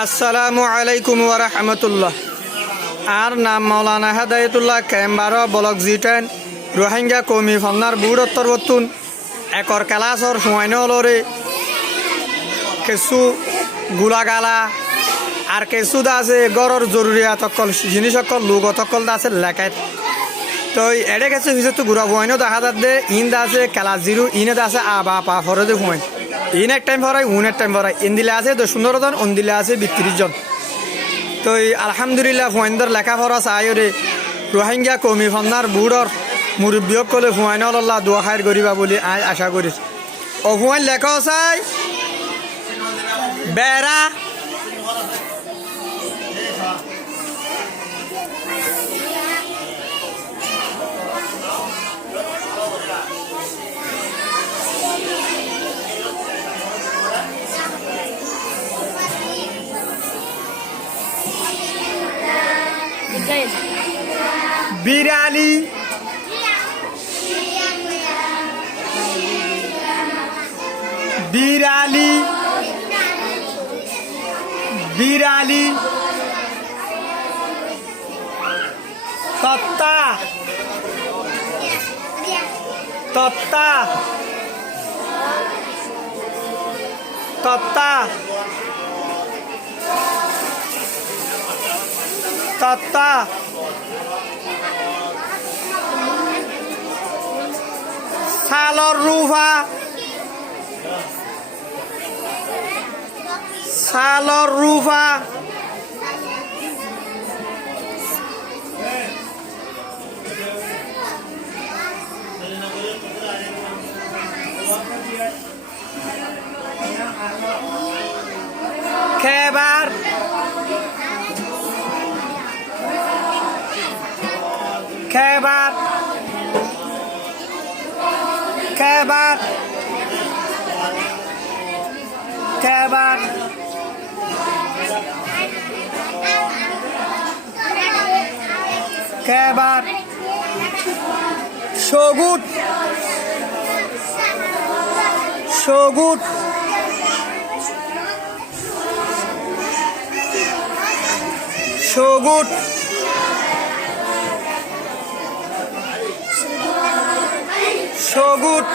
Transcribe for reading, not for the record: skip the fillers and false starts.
আসসালামু আলাইকুম ওয়া রাহমাতুল্লাহ। আর নাম মৌলানা হেদায়েতুল্লাহ কেম্বার ব্লক জি10 রোহিঙ্গা কৌমি ফন্নার বুড় অত্তরবর্তুন একর ক্লাসর হুয়াইন হলরে কিছু গুলাগালা আর কিছু আছে গড়র জরুরিয়াত অকল জিনিস অকল লোক অকল আছে লেখায় তো এড়ে গেছে হিসেবে তো ঘুরা হুয়াইনও দেখা যাচ্ছে ইন আছে ক্লাস জিরো ইনে আছে আবা পা ফরদে হুয়াইন ইন এক টাইম ভরাই উন এক টাইম ভরাই ইন দিলে আছে 10-15 জন অন দিলে আছে 32 জন। তো আলহামদুলিল্লাহ হুয়াইনদের লেখাপড়া চাইরে রোহিঙ্গা কৌমি ফন্নার বুড়র মুরব্বীক কলে হুয়াইন আল্লাহ দোয়া খায়ের করিবা বলে আশা করি। ও হুয়াইন লেখা চাই বেড়া বিড়ালি বিড়ালি বিড়ালি তত্তা তত্তা তত্তা তত্তা সালর রুফা সালর রুফা খেবার খেবার খেবার খেবার খেবার সগুট সগুট সগুট সগুট